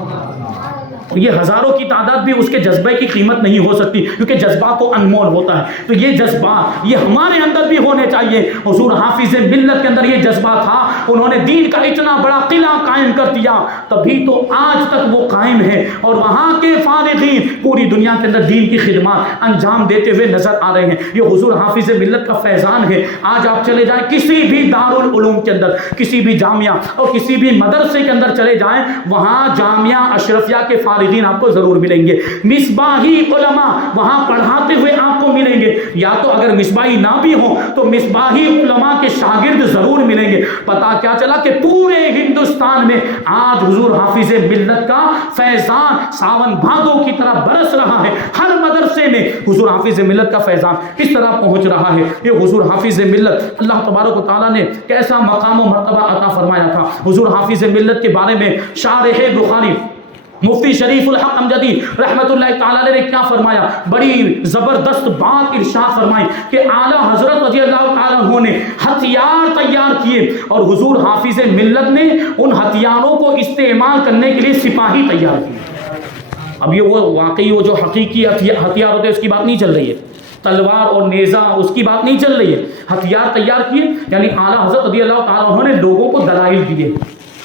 یہ ہزاروں کی تعداد بھی اس کے جذبے کی قیمت نہیں ہو سکتی کیونکہ جذبہ تو انمول ہوتا ہے. تو یہ جذبہ یہ ہمارے اندر بھی ہونے چاہیے. حضور حافظ ملت کے اندر یہ جذبہ تھا. انہوں نے دین کا اتنا بڑا قلعہ قائم کر دیا، تبھی تو آج تک وہ قائم ہے اور وہاں کے فارغین پوری دنیا کے اندر دین کی خدمات انجام دیتے ہوئے نظر آ رہے ہیں. یہ حضور حافظ ملت کا فیضان ہے. آج آپ چلے جائیں کسی بھی دارالعلوم کے اندر، کسی بھی جامعہ اور کسی بھی مدرسے کے اندر چلے جائیں، وہاں جامعہ اشرفیہ کے فارغین آپ کو ضرور ملیں گے. مصباحی علماء وہاں پڑھاتے ہوئے آپ کو ملیں گے، یا تو اگر مصباحی نہ بھی ہو تو مصباحی علماء کے شاگرد ضرور ملیں گے. پتا کیا چلا کہ پورے ہندوستان میں آج حضور حافظ ملت کا فیضان ساون بھادو کی طرح برس رہا ہے. ہر مدرسے میں حضور حافظ ملت کا فیضان اس طرح پہنچ رہا ہے. یہ حضور حافظ ملت اللہ تبارک و تعالیٰ نے کیسا مقام و مرتبہ عطا فرمایا تھا. حضور حافظ ملت کے بارے میں شارح بخاری مفتی شریف الحق امجدی رحمت اللہ تعالی نے کیا فرمایا، بڑی زبردست بات ارشاد فرمائی کہ اعلیٰ حضرت رضی اللہ تعالیٰ عنہ نے ہتھیار تیار کیے اور حضور حافظ ملت نے ان ہتھیاروں کو استعمال کرنے کے لیے سپاہی تیار کیے. اب یہ وہ واقعی وہ جو حقیقی ہتھیار ہوتے ہیں اس کی بات نہیں چل رہی ہے. تلوار اور نیزہ اس کی بات نہیں چل رہی ہے، ہتھیار تیار کیے، یعنی اعلیٰ حضرت رضی اللہ تعالیٰ عنہ نے لوگوں کو دلائل دیے،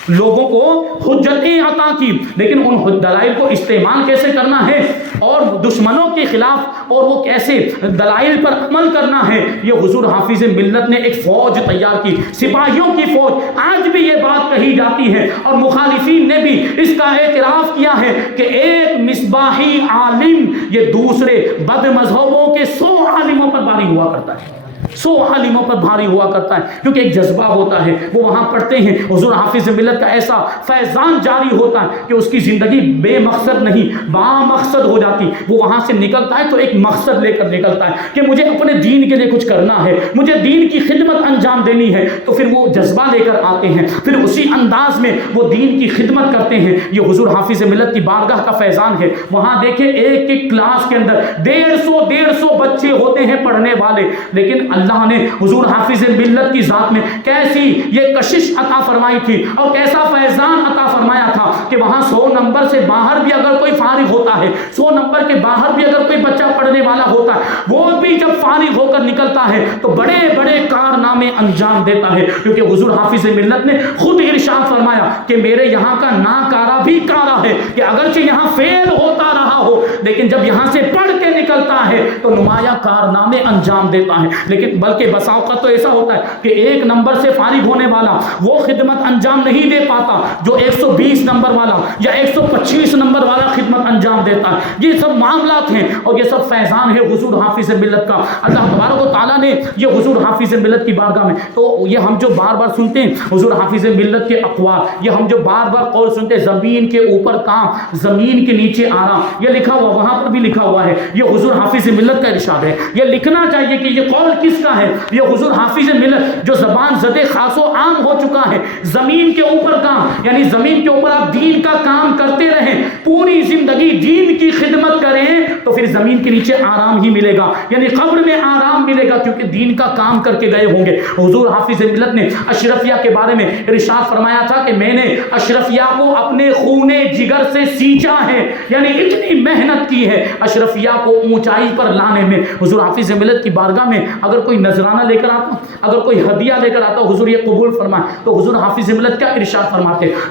لوگوں کو حجتیں عطا کی، لیکن ان دلائل کو استعمال کیسے کرنا ہے اور دشمنوں کے خلاف اور وہ کیسے دلائل پر عمل کرنا ہے، یہ حضور حافظ ملت نے ایک فوج تیار کی، سپاہیوں کی فوج۔ آج بھی یہ بات کہی جاتی ہے اور مخالفین نے بھی اس کا اعتراف کیا ہے کہ ایک مصباحی عالم یہ دوسرے بد مذہبوں کے 100 عالموں پر بھاری ہوا کرتا ہے، 100 عالموں پر بھاری ہوا کرتا ہے، کیونکہ ایک جذبہ ہوتا ہے، وہ وہاں پڑھتے ہیں، حضور حافظ ملت کا ایسا فیضان جاری ہوتا ہے کہ اس کی زندگی بے مقصد نہیں با مقصد ہو جاتی، وہ وہاں سے نکلتا ہے تو ایک مقصد لے کر نکلتا ہے کہ مجھے اپنے دین کے لیے کچھ کرنا ہے، مجھے دین کی خدمت انجام دینی ہے، تو پھر وہ جذبہ لے کر آتے ہیں، پھر اسی انداز میں وہ دین کی خدمت کرتے ہیں۔ یہ حضور حافظ ملت کی بارگاہ کا فیضان ہے۔ وہاں دیکھیں ایک ایک کلاس کے اندر 150 بچے ہوتے ہیں پڑھنے والے، لیکن اللہ نے حضور حافظ ملت کی ذات میں کیسی یہ کشش عطا فرمائی تھی اور کیسا فیضان عطا فرمایا تھا کہ وہاں 100 نمبر سے باہر بھی اگر کوئی فارغ ہوتا ہے، 100 نمبر کے باہر بھی اگر کوئی بچہ پڑھنے والا ہوتا ہے، وہ بھی جب فارغ ہو کر نکلتا ہے تو بڑے بڑے کارنامے انجام دیتا ہے، کیونکہ حضور حافظ ملت نے خود ارشاد فرمایا کہ میرے یہاں کا ناکارہ بھی کارا ہے، کہ اگرچہ یہاں فیل ہوتا رہا ہو لیکن جب یہاں سے پڑھ کے نکلتا ہے تو نمایاں کارنامے انجام دیتا ہے۔ لیکن بلکہ بسا اوقات تو ایسا ہوتا ہے کہ 1 نمبر سے فارغ ہونے والا وہ خدمت انجام نہیں دے پاتا جو 120 نمبر والا یا 125 نمبر والا خدمت انجام دیتا ہے۔ یہ سب معاملات ہیں اور یہ سب فیضان ہے حضور حافظ ملت کا۔ اللہ تبارک و تعالیٰ نے یہ حضور حافظ ملت کی بارگاہ میں، تو یہ ہم جو بار بار سنتے ہیں حضور حافظ ملت کے اقوال، یہ ہم جو بار بار قول سنتے ہیں زمین کے اوپر کام زمین کے نیچے آرام، یہ لکھا ہوا وہاں پر بھی لکھا ہوا ہے، یہ حضور حافظ ملت کا ارشاد ہے۔ یہ لکھنا چاہیے کہ یہ قول کس کا ہے؟ یہ حضور حافظ ملت جو زبان زد خاص و عام ہو چکا ہے، زمین کے اوپر کام، یعنی زمین کے اوپر آپ دین کا کام کرتے رہیں، پوری زندگی دین کی خدمت کریں تو پھر زمین کے نیچے آرام ہی ملے گا، یعنی قبر میں آرام ملے گا، کیونکہ دین کا کام کر کے گئے ہوں گے۔ حضور حافظ ملت نے اشرفیہ کے بارے میں ارشاد فرمایا تھا کہ میں نے اشرفیہ کو اپنے خون جگر سے سینچا ہے، یعنی اتنی محنت کی ہے اشرفیہ کو اونچائی پر لانے میں۔ حضور حافظ ملت کی بارگاہ میں اگر کوئی نذرانہ لے کر آتا، اگر کوئی ہدیہ لے کر آتا حضور یہ قبول فرمائے، تو حضور حافظ ملت کیا ارشاد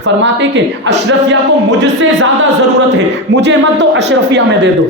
فرماتے کہ اشرفیہ کو مجھ سے زیادہ ضرورت ہے، مجھے مت دو، اشرفیہ میں دے دو۔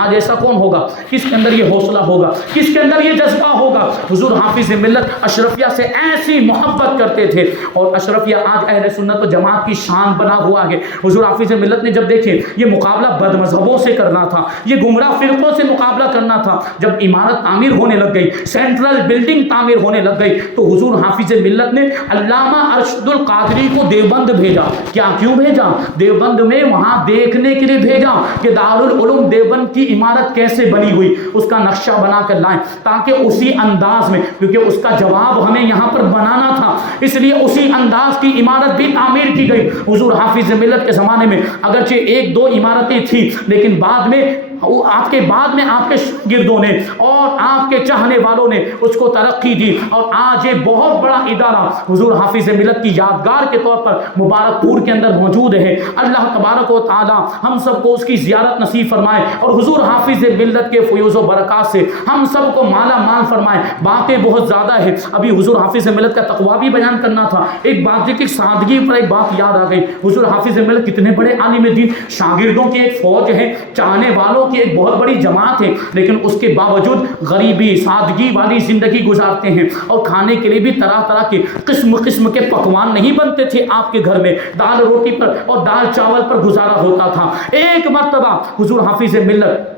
آج ایسا کون ہوگا؟ کس کے اندر یہ حوصلہ ہوگا؟ کس کے اندر یہ جذبہ ہوگا؟ حضور حافظ ملت اشرفیہ سے ایسی محبت کرتے تھے، اور اشرفیہ آج اہل سنت و جماعت کی شان بنا ہوا ہے۔ حضور حافظ ملت نے جب دیکھے یہ مقابلہ بد مذہبوں سے کرنا تھا، یہ گمراہ فرقوں سے مقابلہ کرنا تھا، جب عمارت تعمیر ہونے لگ گئی، سینٹرل بلڈنگ تعمیر ہونے لگ گئی، تو حضور حافظ ملت نے علامہ ارشد القادری کو دیوبند بھیجا۔ کیوں بھیجا؟ دیوبند میں وہاں دیکھنے کے لیے بھیجا کہ دارالعلوم دیوبند کی عمارت کیسے بنی ہوئی، اس کا نقشہ بنا کر لائیں، تاکہ اسی انداز میں، کیونکہ اس کا جواب ہمیں یہاں پر بنانا تھا، اس لیے اسی انداز کی عمارت بھی تعمیر کی گئی۔ حضور حافظ ملت کے زمانے میں اگرچہ 1-2 عمارتیں تھیں، لیکن بعد میں آپ کے شاگردوں نے اور آپ کے چاہنے والوں نے اس کو ترقی دی، اور آج یہ بہت بڑا ادارہ حضور حافظ ملت کی یادگار کے طور پر مبارک پور کے اندر موجود ہے۔ اللہ تبارک و تعالی ہم سب کو اس کی زیارت نصیب فرمائے اور حضور حافظ ملت کے فیوز و برکات سے ہم سب کو مالا مال فرمائے۔ باتیں بہت زیادہ ہے، ابھی حضور حافظ ملت کا تقویٰ بھی بیان کرنا تھا، ایک بات کی سادگی پر ایک بات یاد آ گئی۔ حضور حافظ ملت کتنے بڑے عالم دین، شاگردوں کی ایک فوج ہے، چاہنے والوں کی ایک بہت بڑی جماعت ہے، لیکن اس کے باوجود غریبی سادگی والی زندگی گزارتے ہیں، اور کھانے کے لیے بھی طرح طرح کے قسم کے پکوان نہیں بنتے تھے آپ کے گھر میں، دال روٹی پر اور دال چاول پر گزارا ہوتا تھا۔ ایک مرتبہ حضور حافظ ملت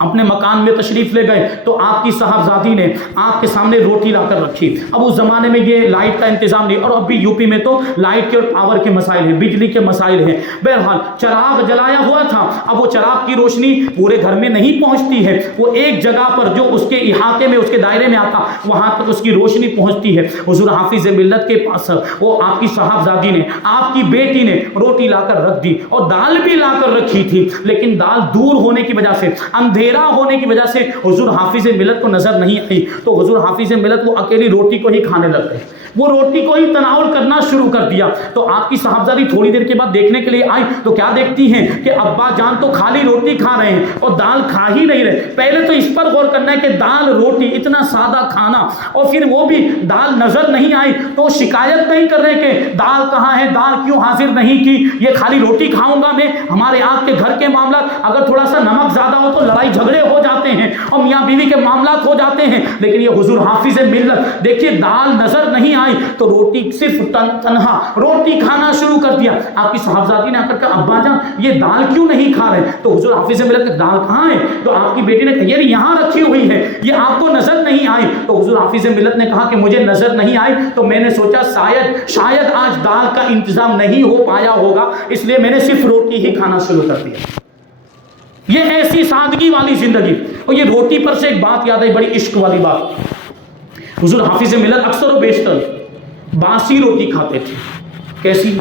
اپنے مکان میں تشریف لے گئے تو آپ کی صاحبزادی نے آپ کے سامنے روٹی لا کر رکھی۔ اب اس زمانے میں یہ لائٹ کا انتظام نہیں، اور اب بھی یو پی میں تو لائٹ کے اور پاور کے مسائل ہیں، بجلی کے مسائل ہیں، بہرحال چراغ جلایا ہوا تھا۔ اب وہ چراغ کی روشنی پورے گھر میں نہیں پہنچتی ہے، وہ ایک جگہ پر جو اس کے احاطے میں، اس کے دائرے میں آتا، وہاں تک اس کی روشنی پہنچتی ہے۔ حضور حافظ ملت کے پاس وہ آپ کی صاحبزادی نے، آپ کی بیٹی نے روٹی لا کر رکھ دی، اور دال بھی لا کر رکھی تھی، لیکن دال دور ہونے کی وجہ سے، اندھیرے اندھیرا ہونے کی وجہ سے حضور حافظ ملت کو نظر نہیں آئی، تو حضور حافظ ملت وہ اکیلی روٹی کو ہی کھانے لگ گئے، وہ روٹی کو ہی تناول کرنا شروع کر دیا۔ تو آپ کی صاحبزادی تھوڑی دیر کے بعد دیکھنے کے لیے آئی تو کیا دیکھتی ہیں کہ ابا جان تو خالی روٹی کھا رہے ہیں اور دال کھا ہی نہیں رہے۔ پہلے تو اس پر غور کرنا ہے کہ دال روٹی اتنا سادہ کھانا اور پھر وہ بھی دال نظر نہیں آئی، تو شکایت نہیں کر رہے کہ دال کہاں ہے، دال کیوں حاضر نہیں کی، یہ خالی روٹی کھاؤں گا میں۔ ہمارے آپ کے گھر کے معاملات اگر تھوڑا سا نمک زیادہ ہو تو لڑائی جھگڑے ہو جاتے ہیں اور میاں بیوی کے معاملات ہو جاتے ہیں، لیکن یہ حضور حافظ ملت دیکھیے دال نظر نہیں آئی تو روٹی صرف تنہا روٹی کھانا شروع کر دیا۔ آپ کی صاحبزادی نے آ کر کہا ابا جان یہ دال کیوں نہیں کھا رہے، تو حضور حافظ ملت کہ دال کہاں ہے، تو آپ کی بیٹی نے کہا یہ یہاں رکھی ہوئی ہے، یہ آپ کو نظر نہیں آئی، تو حضور حافظ ملت نے کہا کہ مجھے نظر نہیں آئی تو میں نے سوچا شاید آج دال کا انتظام نہیں ہو پایا ہوگا، اس لیے میں نے صرف روٹی ہی کھانا شروع کر دیا۔ یہ ایسی سادگی والی زندگی۔ اور یہ روٹی پر سے ایک بات یاد آئی، بڑی عشق والی بات۔ حضور حافظ ملت اکثر و بیشتر باسی روٹی کھاتے تھے۔ کیسی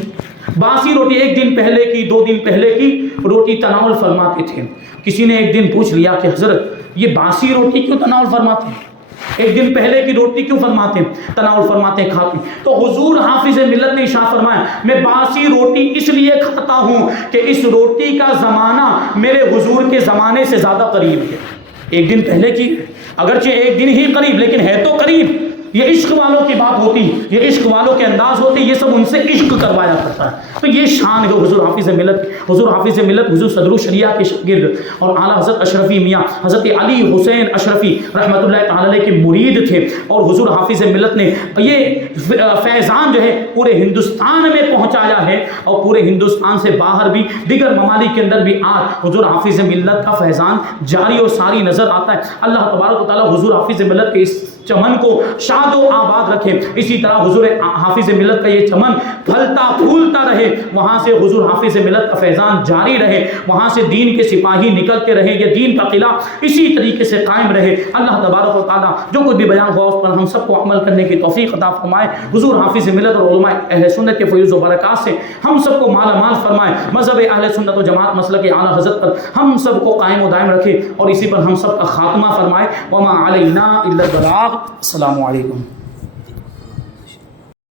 باسی روٹی؟ ایک دن پہلے کی، 2 دن پہلے کی روٹی تناول فرماتے تھے۔ کسی نے ایک دن پوچھ لیا کہ حضرت یہ باسی روٹی کیوں تناول فرماتے ہیں، ایک دن پہلے کی روٹی کیوں فرماتے ہیں، تناول فرماتے ہیں، کھاتے ہیں؟ تو حضور حافظ ملت نے ارشاد فرمایا میں باسی روٹی اس لیے کھاتا ہوں کہ اس روٹی کا زمانہ میرے حضور کے زمانے سے زیادہ قریب ہے۔ ایک دن پہلے کی، اگرچہ ایک دن ہی قریب لیکن ہے تو قریب۔ یہ عشق والوں کی بات ہوتی، یہ عشق والوں کے انداز ہوتے، یہ سب ان سے عشق کروایا کرتا ہے۔ تو یہ شان ہے حضور حافظ ملت۔ حضور حافظ ملت حضور صدر الشریعہ کے شاگرد اور اعلیٰ حضرت اشرفی میاں حضرت علی حسین اشرفی رحمۃ اللہ تعالی علیہ کے مرید تھے، اور حضور حافظ ملت نے یہ فیضان جو ہے پورے ہندوستان میں پہنچایا ہے، اور پورے ہندوستان سے باہر بھی دیگر ممالک کے اندر بھی آج حضور حافظ ملت کا فیضان جاری اور ساری نظر آتا ہے۔ اللہ تبارک و تعالی حضور حافظ ملت کے اس چمن کو شاد و آباد رکھے، اسی طرح حضور حافظ ملت کا یہ چمن پھلتا پھولتا رہے، وہاں سے حضور حافظ ملت کا فیضان جاری رہے، وہاں سے دین کے سپاہی نکلتے رہے، یہ دین کا قلعہ اسی طریقے سے قائم رہے۔ اللہ تبارک و تعالیٰ جو کچھ بھی بیان ہوا اس پر ہم سب کو عمل کرنے کی توفیق عطا فرمائے، حضور حافظ ملت اور علماء اہل سنت کے فیض و برکات سے ہم سب کو مالا مال فرمائے، مذہب اہل سنت و جماعت مسلک اعلیٰ حضرت پر ہم سب کو قائم و دائم رکھے، اور اسی پر ہم سب کا خاتمہ فرمائے۔ وما علینا الا البلاغ۔ السلام علیکم۔